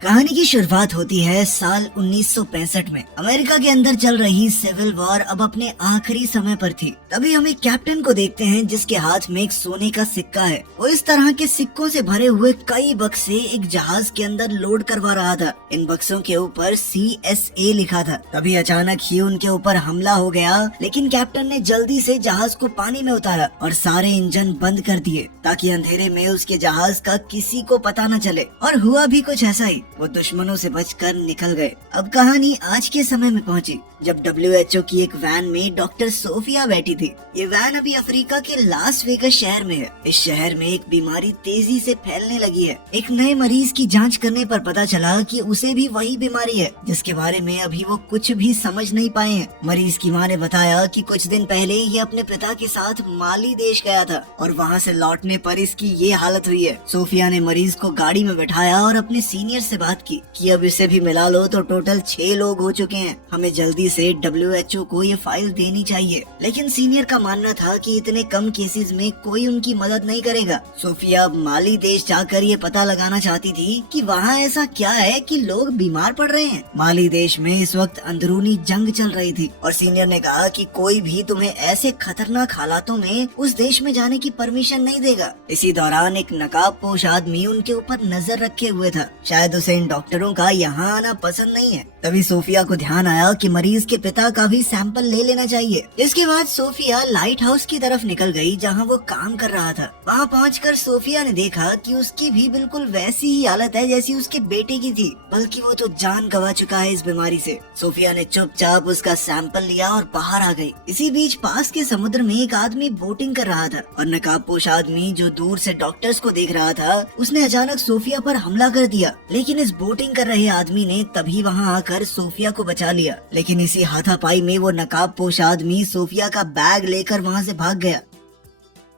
कहानी की शुरुआत होती है साल 1965 में। अमेरिका के अंदर चल रही सिविल वॉर अब अपने आखिरी समय पर थी। तभी हम एक कैप्टन को देखते हैं जिसके हाथ में एक सोने का सिक्का है। वो इस तरह के सिक्कों से भरे हुए कई बक्से एक जहाज के अंदर लोड करवा रहा था। इन बक्सों के ऊपर CSA लिखा था। तभी अचानक ही उनके ऊपर हमला हो गया, लेकिन कैप्टन ने जल्दी से जहाज को पानी में उतारा और सारे इंजन बंद कर दिए ताकि अंधेरे में उसके जहाज का किसी को पता न चले। और हुआ भी कुछ ऐसा ही, वो दुश्मनों से बचकर निकल गए। अब कहानी आज के समय में पहुंची जब WHO की एक वैन में डॉक्टर सोफिया बैठी थी। ये वैन अभी अफ्रीका के लास वेगस शहर में है। इस शहर में एक बीमारी तेजी से फैलने लगी है। एक नए मरीज की जांच करने पर पता चला कि उसे भी वही बीमारी है जिसके बारे में अभी वो कुछ भी समझ नहीं पाए हैं। मरीज की माँ ने बताया कि कुछ दिन पहले ये अपने पिता के साथ माली देश गया था और वहाँ से लौटने पर इसकी ये हालत हुई है। सोफिया ने मरीज को गाड़ी में बैठाया और अपने सीनियर से बात की कि अब इसे भी मिला लो तो टोटल 6 लोग हो चुके हैं। हमें जल्दी से WHO को ये फाइल देनी चाहिए। लेकिन सीनियर का मानना था कि इतने कम केसेस में कोई उनकी मदद नहीं करेगा। सोफिया माली देश जाकर ये पता लगाना चाहती थी कि वहाँ ऐसा क्या है कि लोग बीमार पड़ रहे हैं। माली देश में इस वक्त अंदरूनी जंग चल रही थी और सीनियर ने कहा कि कोई भी तुम्हें ऐसे खतरनाक हालातों में उस देश में जाने की परमिशन नहीं देगा। इसी दौरान एक नकाबपोश आदमी उनके ऊपर नजर रखे हुए था। शायद उसे इन डॉक्टरों का यहाँ आना पसंद नहीं है। तभी सोफिया को ध्यान आया कि मरीज के पिता का भी सैंपल ले लेना चाहिए। इसके बाद सोफिया लाइट हाउस की तरफ निकल गई जहाँ वो काम कर रहा था। वहाँ पहुंचकर सोफिया ने देखा कि उसकी भी बिल्कुल वैसी ही हालत है जैसी उसके बेटे की थी, बल्कि वो तो जान गंवा चुका है इस बीमारी से। सोफिया ने चुपचाप उसका सैंपल लिया और बाहर आ गई। इसी बीच पास के समुद्र में एक आदमी बोटिंग कर रहा था और नकाबपोश आदमी जो दूर से डॉक्टर्स को देख रहा था, उसने अचानक सोफिया पर हमला कर दिया। लेकिन इस बोटिंग कर रहे आदमी ने तभी वहाँ आकर सोफिया को बचा लिया। लेकिन इसी हाथापाई में वो नकाबपोश आदमी सोफिया का बैग लेकर वहाँ से भाग गया।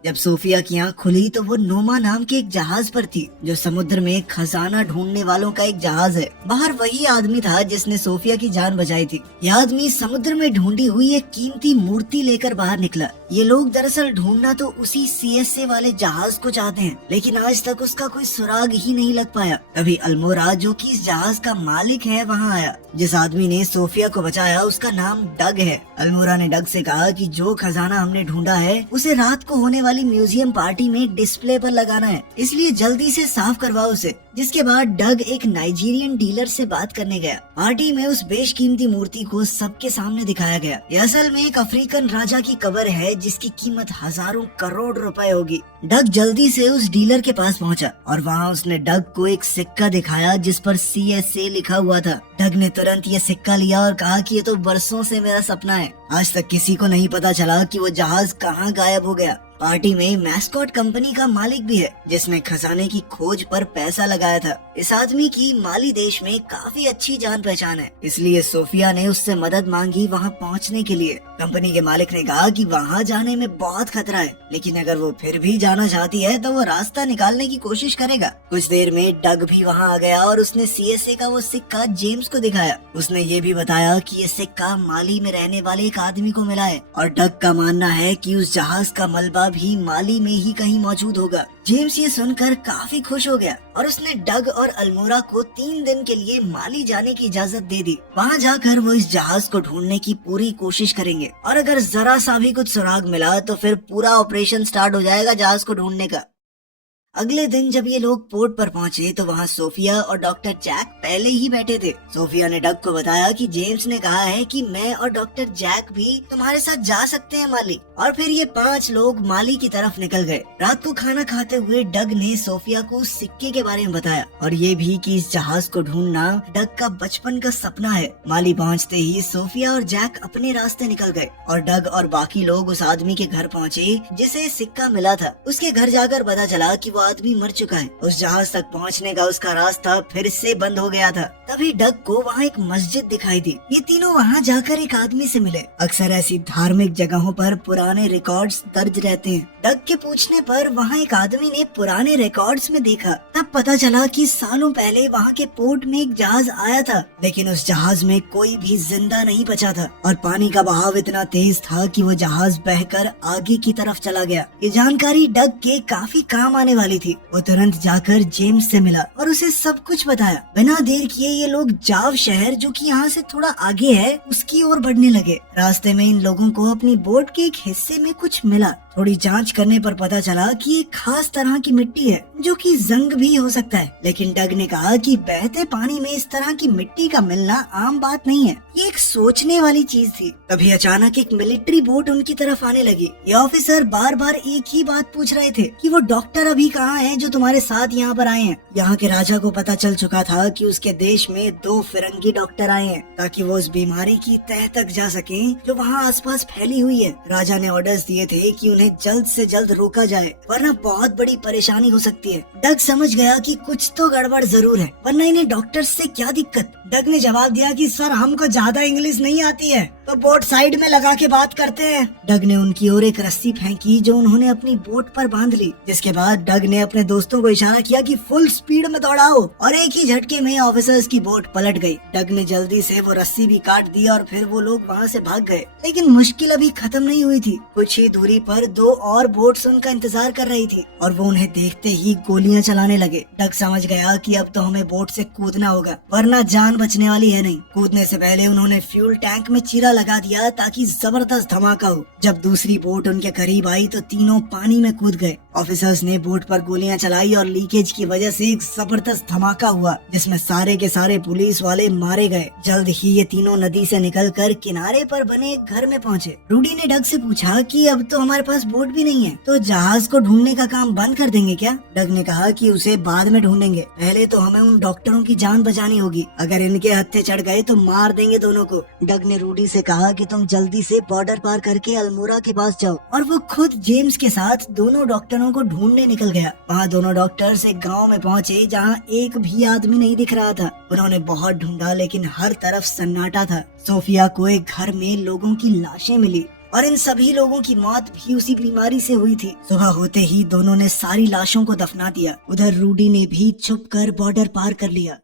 जब सोफिया की आँख खुली तो वो नोमा नाम के एक जहाज पर थी जो समुद्र में खजाना ढूंढने वालों का एक जहाज है। बाहर वही आदमी था जिसने सोफिया की जान बचाई थी। यह आदमी समुद्र में ढूंढी हुई एक कीमती मूर्ति लेकर बाहर निकला। ये लोग दरअसल ढूंढना तो उसी CSA वाले जहाज को चाहते हैं, लेकिन आज तक उसका कोई सुराग ही नहीं लग पाया। तभी अल्मोरा जो कि इस जहाज का मालिक है वहाँ आया। जिस आदमी ने सोफिया को बचाया उसका नाम डग है। अल्मोरा ने डग से कहा कि जो खजाना हमने ढूंढा है उसे रात को होने वाली म्यूजियम पार्टी में डिस्प्ले पर लगाना है, इसलिए जल्दी से साफ करवाओ उसे। जिसके बाद डग एक नाइजीरियन डीलर से बात करने गया। पार्टी में उस बेशकीमती मूर्ति को सबके सामने दिखाया गया। ये असल में एक अफ्रीकन राजा की कब्र है जिसकी कीमत हजारों करोड़ रुपए होगी। डग जल्दी से उस डीलर के पास पहुंचा और वहाँ उसने डग को एक सिक्का दिखाया जिस पर CSA लिखा हुआ था। डग ने तुरंत ये सिक्का लिया और कहा कि ये तो बरसों से मेरा सपना है। आज तक किसी को नहीं पता चला कि वो जहाज कहाँ गायब हो गया। पार्टी में मैस्कॉट कंपनी का मालिक भी है जिसने खजाने की खोज पर पैसा लगाया था। इस आदमी की माली देश में काफी अच्छी जान पहचान है, इसलिए सोफिया ने उससे मदद मांगी वहां पहुंचने के लिए। कंपनी के मालिक ने कहा कि वहां जाने में बहुत खतरा है, लेकिन अगर वो फिर भी जाना चाहती है तो वो रास्ता निकालने की कोशिश करेगा। कुछ देर में डग भी वहां आ गया और उसने CSA का वो सिक्का जेम्स को दिखाया। उसने ये भी बताया कि ये सिक्का माली में रहने वाले एक आदमी को मिला है और डग का मानना है कि उस जहाज का मलबा भी माली में ही कहीं मौजूद होगा। जेम्स ये सुनकर काफी खुश हो गया और उसने डग और अल्मोरा को 3 दिन के लिए माली जाने की इजाजत दे दी। वहाँ जाकर वो इस जहाज को ढूंढने की पूरी कोशिश करेंगे और अगर जरा सा भी कुछ सुराग मिला तो फिर पूरा ऑपरेशन स्टार्ट हो जाएगा जहाज को ढूंढने का। अगले दिन जब ये लोग पोर्ट पर पहुंचे तो वहाँ सोफिया और डॉक्टर जैक पहले ही बैठे थे। सोफिया ने डग को बताया कि जेम्स ने कहा है कि मैं और डॉक्टर जैक भी तुम्हारे साथ जा सकते हैं माली। और फिर ये 5 लोग माली की तरफ निकल गए। रात को खाना खाते हुए डग ने सोफिया को उस सिक्के के बारे में बताया और ये भी कि इस जहाज को ढूंढना डग का बचपन का सपना है। माली पहुँचते ही सोफिया और जैक अपने रास्ते निकल गए और डग और बाकी लोग उस आदमी के घर पहुँचे जिसे सिक्का मिला था। उसके घर जाकर पता चला कि वो आदमी मर चुका है। उस जहाज तक पहुंचने का उसका रास्ता फिर से बंद हो गया था। तभी डग को वहाँ एक मस्जिद दिखाई दी। ये तीनों वहाँ जाकर एक आदमी से मिले। अक्सर ऐसी धार्मिक जगहों पर पुराने रिकॉर्ड्स दर्ज रहते हैं डग के पूछने पर वहाँ एक आदमी ने पुराने रिकॉर्ड्स में देखा। तब पता चला कि सालों पहले वहाँ के पोर्ट में एक जहाज आया था, लेकिन उस जहाज में कोई भी जिंदा नहीं बचा था और पानी का बहाव इतना तेज था कि वो जहाज बहकर आगे की तरफ चला गया। ये जानकारी डग के काफी काम आने वाली थी। वो तुरंत जाकर जेम्स से मिला और उसे सब कुछ बताया। बिना देर किए ये लोग जाव शहर, जो कि यहाँ से थोड़ा आगे है, उसकी ओर बढ़ने लगे। रास्ते में इन लोगों को अपनी बोट के एक हिस्से में कुछ मिला। थोड़ी जांच करने पर पता चला कि एक खास तरह की मिट्टी है जो कि जंग भी हो सकता है, लेकिन डग ने कहा कि बहते पानी में इस तरह की मिट्टी का मिलना आम बात नहीं है। ये एक सोचने वाली चीज थी। तभी अचानक एक मिलिट्री बोट उनकी तरफ आने लगी। ये ऑफिसर बार बार एक ही बात पूछ रहे थे कि वो डॉक्टर अभी कहाँ हैं जो तुम्हारे साथ यहाँ पर आए हैं। यहाँ के राजा को पता चल चुका था कि उसके देश में 2 फिरंगी डॉक्टर आए हैं ताकि वो उस बीमारी की तह तक जा सके जो वहाँ आसपास फैली हुई है। राजा ने ऑर्डर्स दिए थे कि उन्हें जल्द से जल्द रोका जाए, वरना बहुत बड़ी परेशानी हो सकती है। डग समझ गया कि कुछ तो गड़बड़ जरूर है, वरना इन्हें डॉक्टर्स से क्या दिक्कत। डग ने जवाब दिया कि सर, हमको ज्यादा इंग्लिश नहीं आती है, तो बोट साइड में लगा के बात करते हैं। डग ने उनकी ओर एक रस्सी फेंकी जो उन्होंने अपनी बोट पर बांध ली, जिसके बाद डग ने अपने दोस्तों को इशारा किया कि फुल स्पीड में दौड़ाओ, और एक ही झटके में ऑफिसर्स की बोट पलट गई। डग ने जल्दी से वो रस्सी भी काट दी और फिर वो लोग वहाँ से भाग गए। लेकिन मुश्किल अभी खत्म नहीं हुई थी। कुछ ही दूरी पर 2 और बोट्स उनका इंतजार कर रही थी और वो उन्हें देखते ही गोलियां चलाने लगे। डग समझ गया कि अब तो हमें बोट से कूदना होगा, वरना जान बचने वाली है नहीं। कूदने से पहले उन्होंने फ्यूल टैंक में चीरा लगा दिया ताकि जबरदस्त धमाका हो। जब दूसरी बोट उनके करीब आई तो तीनों पानी में कूद गए। ऑफिसर्स ने बोट पर गोलियां चलाई और लीकेज की वजह से एक जबरदस्त धमाका हुआ, जिसमें सारे के सारे पुलिस वाले मारे गए। जल्द ही ये तीनों नदी से निकलकर किनारे पर बने एक घर में पहुंचे। रूडी ने डग से पूछा कि अब तो हमारे पास बोट भी नहीं है, तो जहाज को ढूंढने का काम बंद कर देंगे क्या? डग ने कहा कि उसे बाद में ढूंढेंगे, पहले तो हमें उन डॉक्टरों की जान बचानी होगी। अगर इनके हत्थे चढ़ गए तो मार देंगे दोनों को। डग ने रूडी से कहा कि तुम जल्दी से बॉर्डर पार करके अल्मोड़ा के पास जाओ, और वो खुद जेम्स के साथ दोनों डॉक्टरों को ढूंढने निकल गया। वहाँ दोनों डॉक्टर्स एक गांव में पहुँचे जहाँ एक भी आदमी नहीं दिख रहा था। उन्होंने बहुत ढूंढा लेकिन हर तरफ सन्नाटा था। सोफिया को एक घर में लोगों की लाशें मिली और इन सभी लोगों की मौत भी उसी बीमारी से हुई थी। सुबह होते ही दोनों ने सारी लाशों को दफना दिया। उधर रूडी ने भी छुपकर बॉर्डर पार कर लिया।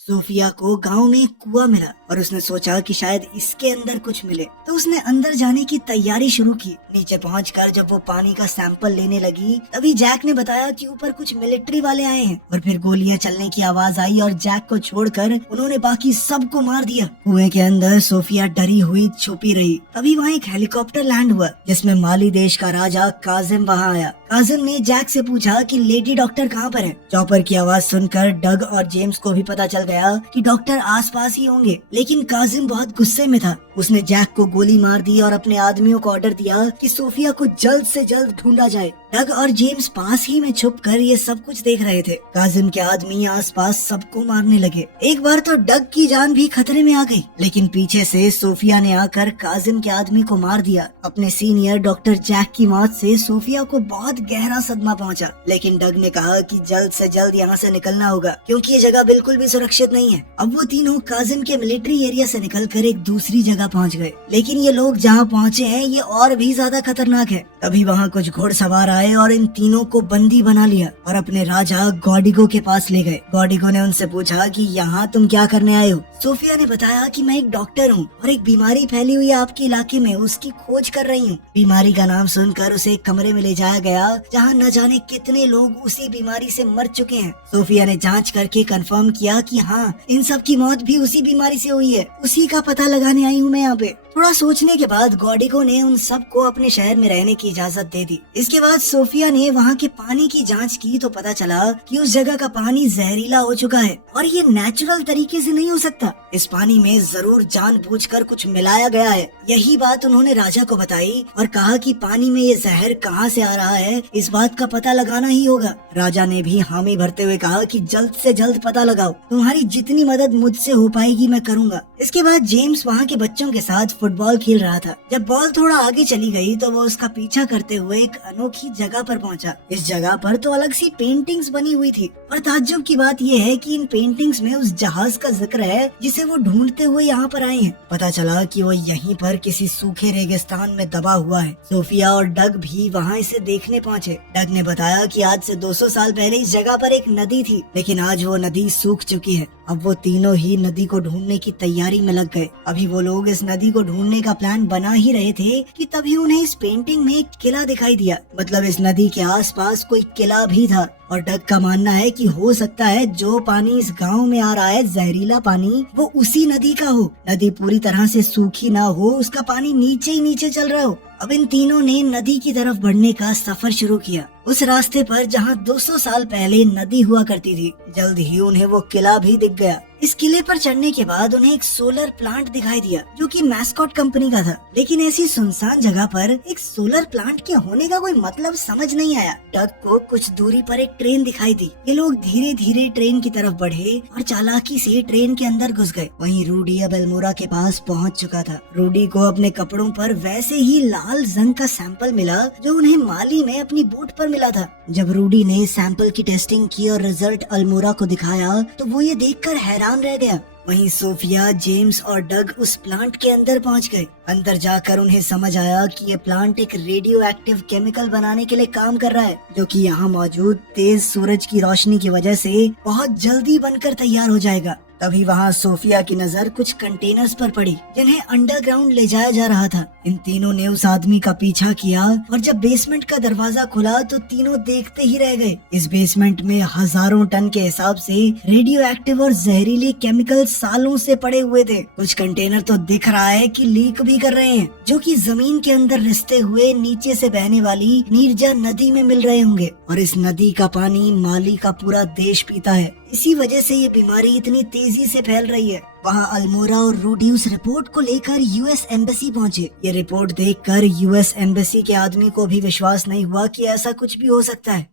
सोफिया को गांव में एक कुआं मिला और उसने सोचा कि शायद इसके अंदर कुछ मिले, तो उसने अंदर जाने की तैयारी शुरू की। नीचे पहुंचकर जब वो पानी का सैंपल लेने लगी, तभी जैक ने बताया कि ऊपर कुछ मिलिट्री वाले आए हैं, और फिर गोलियां चलने की आवाज आई और जैक को छोड़कर उन्होंने बाकी सबको मार दिया। कुएं के अंदर सोफिया डरी हुई छुपी रही। तभी वहाँ एक हेलीकॉप्टर लैंड हुआ जिसमें माली देश का राजा काजिम वहाँ आया। काजिम ने जैक से पूछा कि लेडी डॉक्टर कहाँ पर है। चॉपर की आवाज सुनकर डग और जेम्स को भी पता चल गया कि डॉक्टर आसपास ही होंगे, लेकिन काजिम बहुत गुस्से में था। उसने जैक को गोली मार दी और अपने आदमियों को ऑर्डर दिया कि सोफिया को जल्द से जल्द ढूंढा जाए। डग और जेम्स पास ही में छुपकर ये सब कुछ देख रहे थे। काजिम के आदमी आसपास सबको मारने लगे। एक बार तो डग की जान भी खतरे में आ गई, लेकिन पीछे से सोफिया ने आकर काजिम के आदमी को मार दिया। अपने सीनियर डॉक्टर जैक की मौत से सोफिया को बहुत गहरा सदमा पहुंचा, लेकिन डग ने कहा कि जल्द से जल्द यहाँ से निकलना होगा क्योंकि ये जगह बिल्कुल भी सुरक्षित नहीं है। अब वो तीनों काजिम के मिलिट्री एरिया से निकलकर एक दूसरी जगह पहुंच गए, लेकिन ये लोग जहाँ पहुँचे हैं ये और भी ज्यादा खतरनाक है। तभी वहाँ कुछ घुड़सवार आए और इन तीनों को बंदी बना लिया और अपने राजा गॉडिगो के पास ले गए। गॉडिगो ने उनसे पूछा कि यहाँ तुम क्या करने आए हो? सोफिया ने बताया कि मैं एक डॉक्टर हूँ और एक बीमारी फैली हुई है आपके इलाके में, उसकी खोज कर रही हूँ। बीमारी का नाम सुनकर उसे एक कमरे में ले जाया गया जहाँ न जाने कितने लोग उसी बीमारी से मर चुके हैं। सोफिया ने जांच करके कंफर्म किया कि हाँ, इन सब की मौत भी उसी बीमारी से हुई है। उसी का पता लगाने आई हूँ मैं यहाँ पे। थोड़ा सोचने के बाद गॉडिगो ने उन सबको अपने शहर में रहने की इजाजत दे दी। इसके बाद सोफिया ने वहाँ के पानी की जांच की तो पता चला कि उस जगह का पानी जहरीला हो चुका है और ये नेचुरल तरीके से नहीं हो सकता। इस पानी में जरूर जानबूझकर कुछ मिलाया गया है। यही बात उन्होंने राजा को बताई और कहा कि पानी में ये जहर कहाँ से आ रहा है, इस बात का पता लगाना ही होगा। राजा ने भी हामी भरते हुए कहा कि जल्द से जल्द पता लगाओ, तुम्हारी जितनी मदद मुझसे हो पाएगी मैं करूँगा। इसके बाद जेम्स वहाँ के बच्चों के साथ फुटबॉल खेल रहा था। जब बॉल थोड़ा आगे चली गई तो वो उसका पीछा करते हुए एक अनोखी जगह पर पहुंचा। इस जगह पर तो अलग सी पेंटिंग्स बनी हुई थी और ताज्जुब की बात यह है कि इन पेंटिंग्स में उस जहाज का जिक्र है जिसे वो ढूंढते हुए यहाँ पर आए हैं। पता चला कि वो यहीं पर किसी सूखे रेगिस्तान में दबा हुआ है। सोफिया और डग भी वहाँ इसे देखने पहुँचे। डग ने बताया कि आज से 200 साल पहले इस जगह पर एक नदी थी, लेकिन आज वो नदी सूख चुकी है। अब वो तीनों ही नदी को ढूंढने की तैयारी में लग गए। अभी वो लोग इस नदी को ढूंढने का प्लान बना ही रहे थे कि तभी उन्हें इस पेंटिंग में एक किला दिखाई दिया। मतलब इस नदी के आसपास कोई किला भी था और डग का मानना है कि हो सकता है जो पानी इस गांव में आ रहा है, जहरीला पानी, वो उसी नदी का हो। नदी पूरी तरह से सूखी ना हो, उसका पानी नीचे ही नीचे चल रहा हो। अब इन तीनों ने नदी की तरफ बढ़ने का सफर शुरू किया, उस रास्ते पर जहाँ 200 साल पहले नदी हुआ करती थी। जल्द ही उन्हें वो किला भी दिख गया। इस किले पर चढ़ने के बाद उन्हें एक सोलर प्लांट दिखाई दिया जो कि मैस्कॉट कंपनी का था। लेकिन ऐसी सुनसान जगह पर एक सोलर प्लांट के होने का कोई मतलब समझ नहीं आया। डग को कुछ दूरी पर एक ट्रेन दिखाई दी। ये लोग धीरे धीरे ट्रेन की तरफ बढ़े और चालाकी से ट्रेन के अंदर घुस गए। वहीं रूडी अब अल्मोड़ा के पास पहुंच चुका था। रूडी को अपने कपड़ों पर वैसे ही लाल जंग का सैंपल मिला जो उन्हें माली में अपनी बोट पर मिला था। जब रूडी ने सैंपल की टेस्टिंग की और रिजल्ट अल्मोड़ा को दिखाया तो वो ये देखकर हैरान रह गया। वहीं सोफिया, जेम्स और डग उस प्लांट के अंदर पहुंच गए। अंदर जाकर उन्हें समझ आया कि ये प्लांट एक रेडियो एक्टिव केमिकल बनाने के लिए काम कर रहा है, जो कि यहाँ मौजूद तेज सूरज की रोशनी की वजह से बहुत जल्दी बनकर तैयार हो जाएगा। तभी वहाँ सोफिया की नजर कुछ कंटेनर्स पर पड़ी जिन्हें अंडरग्राउंड ले जाया जा रहा था। इन तीनों ने उस आदमी का पीछा किया और जब बेसमेंट का दरवाजा खुला तो तीनों देखते ही रह गए। इस बेसमेंट में हजारों टन के हिसाब से रेडियो एक्टिव और जहरीले केमिकल सालों से पड़े हुए थे। कुछ कंटेनर तो दिख रहा है कि लीक भी कर रहे हैं, जो कि जमीन के अंदर रिसते हुए नीचे से बहने वाली नीरजा नदी में मिल रहे होंगे। और इस नदी का पानी माली का पूरा देश पीता है। इसी वजह से ये बीमारी इतनी तेजी से फैल रही है। वहाँ अल्मोड़ा और रूडी उस रिपोर्ट को लेकर यूएस एम्बेसी पहुँचे। ये रिपोर्ट देखकर यूएस एम्बेसी के आदमी को भी विश्वास नहीं हुआ कि ऐसा कुछ भी हो सकता है।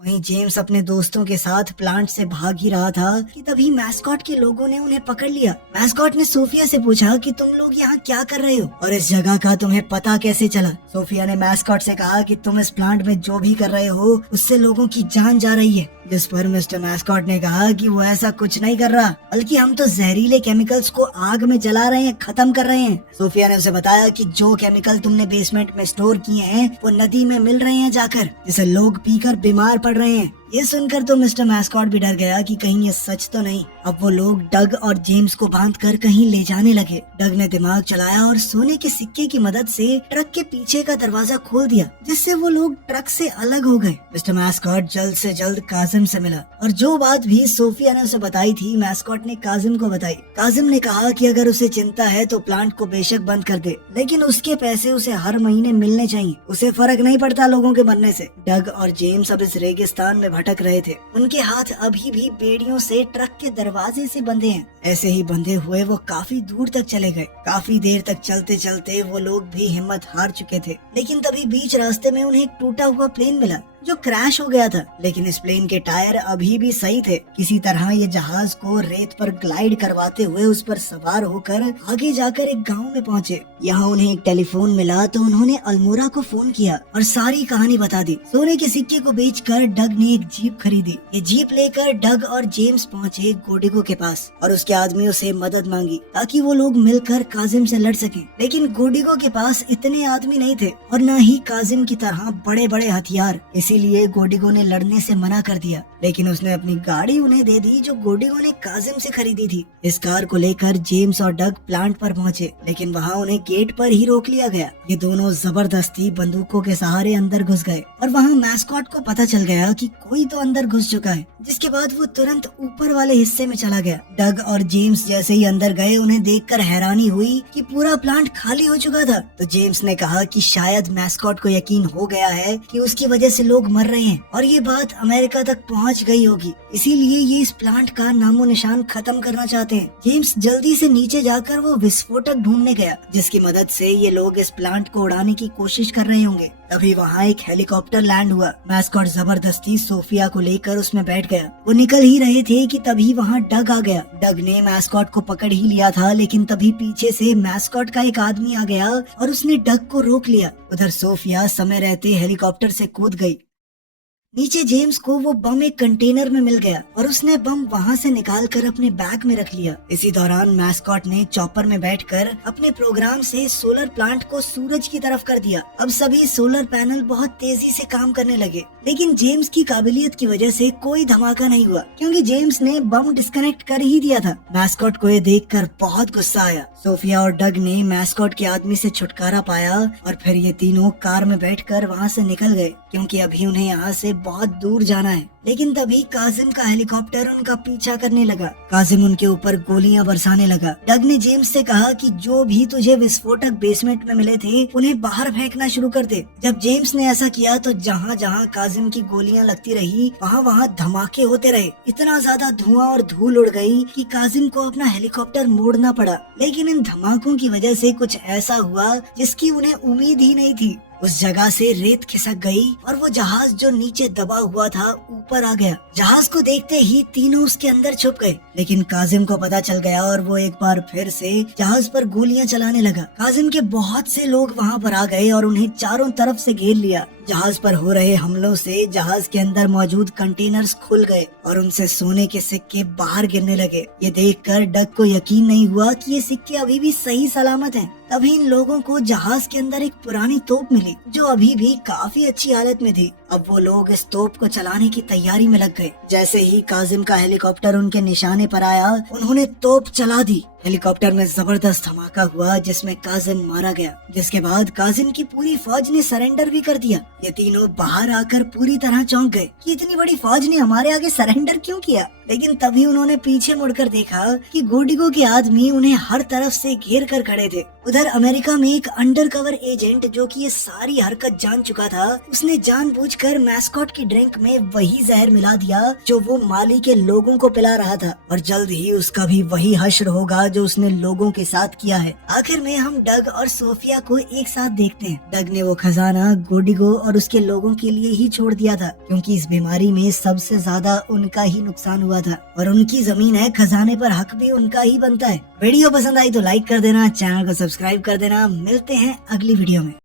वहीं जेम्स अपने दोस्तों के साथ प्लांट से भाग ही रहा था कि तभी मैस्कॉट के लोगों ने उन्हें पकड़ लिया। मैस्कॉट ने सोफिया से पूछा कि तुम लोग यहाँ क्या कर रहे हो और इस जगह का तुम्हें पता कैसे चला। सोफिया ने मैस्कॉट से कहा कि तुम इस प्लांट में जो भी कर रहे हो उससे लोगों की जान जा रही है। जिस पर मिस्टर मैस्कॉट ने कहा कि वो ऐसा कुछ नहीं कर रहा, बल्कि हम तो जहरीले केमिकल्स को आग में जला रहे हैं, खत्म कर रहे हैं। सोफिया ने उसे बताया कि जो केमिकल तुमने बेसमेंट में स्टोर किए हैं वो नदी में मिल रहे हैं जाकर, जिसे लोग पीकर बीमार पड़ रहे हैं। ये सुनकर तो मिस्टर मैस्कॉट भी डर गया कि कहीं ये सच तो नहीं। अब वो लोग डग और जेम्स को बांधकर कहीं ले जाने लगे। डग ने दिमाग चलाया और सोने के सिक्के की मदद से ट्रक के पीछे का दरवाजा खोल दिया, जिससे वो लोग ट्रक से अलग हो गए। मिस्टर मैस्कॉट जल्द से जल्द काजिम से मिला और जो बात भी सोफिया ने उसे बताई थी मैस्कॉट ने काजिम को बताई। काजिम ने कहा कि अगर उसे चिंता है तो प्लांट को बेशक बंद कर दे, लेकिन उसके पैसे उसे हर महीने मिलने चाहिए। उसे फर्क नहीं पड़ता लोगों के मरने से। डग और जेम्स अब इस रेगिस्तान में भटक रहे थे। उनके हाथ अभी भी बेड़ियों से ट्रक के दरवाजे से बंधे हैं। ऐसे ही बंधे हुए वो काफी दूर तक चले गए। काफी देर तक चलते चलते वो लोग भी हिम्मत हार चुके थे। लेकिन तभी बीच रास्ते में उन्हें एक टूटा हुआ प्लेन मिला जो क्रैश हो गया था। लेकिन इस प्लेन के टायर अभी भी सही थे। किसी तरह ये जहाज को रेत पर ग्लाइड करवाते हुए उस पर सवार होकर आगे जाकर एक गांव में पहुंचे। यहाँ उन्हें एक टेलीफोन मिला तो उन्होंने अल्मोड़ा को फोन किया और सारी कहानी बता दी। सोने के सिक्के को बेचकर डग ने एक जीप खरीदी। ये जीप लेकर डग और जेम्स पहुंचे गोडिगो के पास और उसके आदमियों से मदद मांगी ताकि वो लोग मिलकर काजिम से लड़ सकें। लेकिन गोडिगो के पास इतने आदमी नहीं थे और न ही काजिम की तरह बड़े बड़े हथियार। इसीलिए गोडिगो ने लड़ने से मना कर दिया। लेकिन उसने अपनी गाड़ी उन्हें दे दी जो गोडिगो ने काजिम से खरीदी थी। इस कार को लेकर जेम्स और डग प्लांट पर पहुंचे, लेकिन वहाँ उन्हें गेट पर ही रोक लिया गया। ये दोनों जबरदस्ती बंदूकों के सहारे अंदर घुस गए और वहाँ मैस्कॉट को पता चल गया कि कोई तो अंदर घुस चुका है, जिसके बाद वो तुरंत ऊपर वाले हिस्से में चला गया। डग और जेम्स जैसे ही अंदर गए उन्हें देखकर हैरानी हुई कि पूरा प्लांट खाली हो चुका था। तो जेम्स ने कहा कि शायद मैस्कॉट को यकीन हो गया है कि उसकी वजह से लोग मर रहे हैं और ये बात अमेरिका तक पहुंच गई होगी, इसीलिए ये इस प्लांट का नामो निशान खत्म करना चाहते हैं। जेम्स जल्दी से नीचे जाकर वो विस्फोटक ढूंढने गया जिसकी मदद से ये लोग इस प्लांट को उड़ाने की कोशिश कर रहे होंगे। तभी वहाँ एक हेलीकॉप्टर लैंड हुआ। मैस्कॉट जबरदस्ती सोफिया को लेकर उसमें बैठ गया। वो निकल ही रहे थे कि तभी वहाँ डग आ गया। डग ने मैस्कॉट को पकड़ ही लिया था, लेकिन तभी पीछे से मैस्कॉट का एक आदमी आ गया और उसने डग को रोक लिया। उधर सोफिया समय रहते हेलीकॉप्टर से कूद गई। नीचे जेम्स को वो बम एक कंटेनर में मिल गया और उसने बम वहाँ से निकालकर अपने बैग में रख लिया। इसी दौरान मैस्कॉट ने चॉपर में बैठकर अपने प्रोग्राम से सोलर प्लांट को सूरज की तरफ कर दिया। अब सभी सोलर पैनल बहुत तेजी से काम करने लगे, लेकिन जेम्स की काबिलियत की वजह से कोई धमाका नहीं हुआ, क्योंकि जेम्स ने बम डिस्कनेक्ट कर ही दिया था। मैस्कॉट को ये देखकर बहुत गुस्सा आया। सोफिया और डग ने मैस्कॉट के आदमी से छुटकारा पाया और फिर ये तीनों कार में बैठकर वहाँ से निकल गए, क्योंकि अभी उन्हें यहाँ से बहुत दूर जाना है। लेकिन तभी काजिम का हेलीकॉप्टर उनका पीछा करने लगा। काजिम उनके ऊपर गोलियां बरसाने लगा। डग ने जेम्स से कहा कि जो भी तुझे विस्फोटक बेसमेंट में मिले थे उन्हें बाहर फेंकना शुरू कर दे। जब जेम्स ने ऐसा किया तो जहाँ जहाँ काजिम की गोलियां लगती रही वहाँ वहाँ धमाके होते रहे। इतना ज्यादा धुआं और धूल उड़ गई कि काजिम को अपना हेलीकॉप्टर मोड़ना पड़ा। लेकिन इन धमाकों की वजह से कुछ ऐसा हुआ जिसकी उन्हें उम्मीद ही नहीं थी। उस जगह से रेत खिसक गई और वो जहाज जो नीचे दबा हुआ था ऊपर आ गया। जहाज को देखते ही तीनों उसके अंदर छुप गए, लेकिन काजिम को पता चल गया और वो एक बार फिर से जहाज पर गोलियां चलाने लगा। काजिम के बहुत से लोग वहां पर आ गए और उन्हें चारों तरफ से घेर लिया। जहाज पर हो रहे हमलों से जहाज के अंदर मौजूद कंटेनर्स खुल गए और उनसे सोने के सिक्के बाहर गिरने लगे। ये देखकर डग को यकीन नहीं हुआ कि ये सिक्के अभी भी सही सलामत हैं। तभी इन लोगों को जहाज के अंदर एक पुरानी तोप मिली जो अभी भी काफी अच्छी हालत में थी। अब वो लोग इस तोप को चलाने की तैयारी में लग गए। जैसे ही काजिम का हेलीकॉप्टर उनके निशाने पर आया, उन्होंने तोप चला दी। हेलीकॉप्टर में जबरदस्त धमाका हुआ जिसमें काजिम मारा गया, जिसके बाद काजिम की पूरी फौज ने सरेंडर भी कर दिया। ये तीनों बाहर आकर पूरी तरह चौंक गए कि इतनी बड़ी फौज ने हमारे आगे सरेंडर क्यों किया। लेकिन तभी उन्होंने पीछे मुड़कर देखा कि गोडिगो के आदमी उन्हें हर तरफ से घेर कर खड़े थे। उधर अमेरिका में एक अंडरकवर एजेंट जो कि ये सारी हरकत जान चुका था, उसने जानबूझकर मैस्कॉट की ड्रिंक में वही जहर मिला दिया जो वो माली के लोगों को पिला रहा था, और जल्द ही उसका भी वही हश्र होगा जो उसने लोगों के साथ किया है। आखिर में हम डग और सोफिया को एक साथ देखते हैं। डग ने वो खजाना गोडिगो और उसके लोगों के लिए ही छोड़ दिया था, क्योंकि इस बीमारी में सबसे ज्यादा उनका ही नुकसान हुआ था और उनकी जमीन है, खजाने पर हक भी उनका ही बनता है। वीडियो पसंद आई तो लाइक कर देना, चैनल को सब्सक्राइब कर देना। मिलते हैं अगली वीडियो में।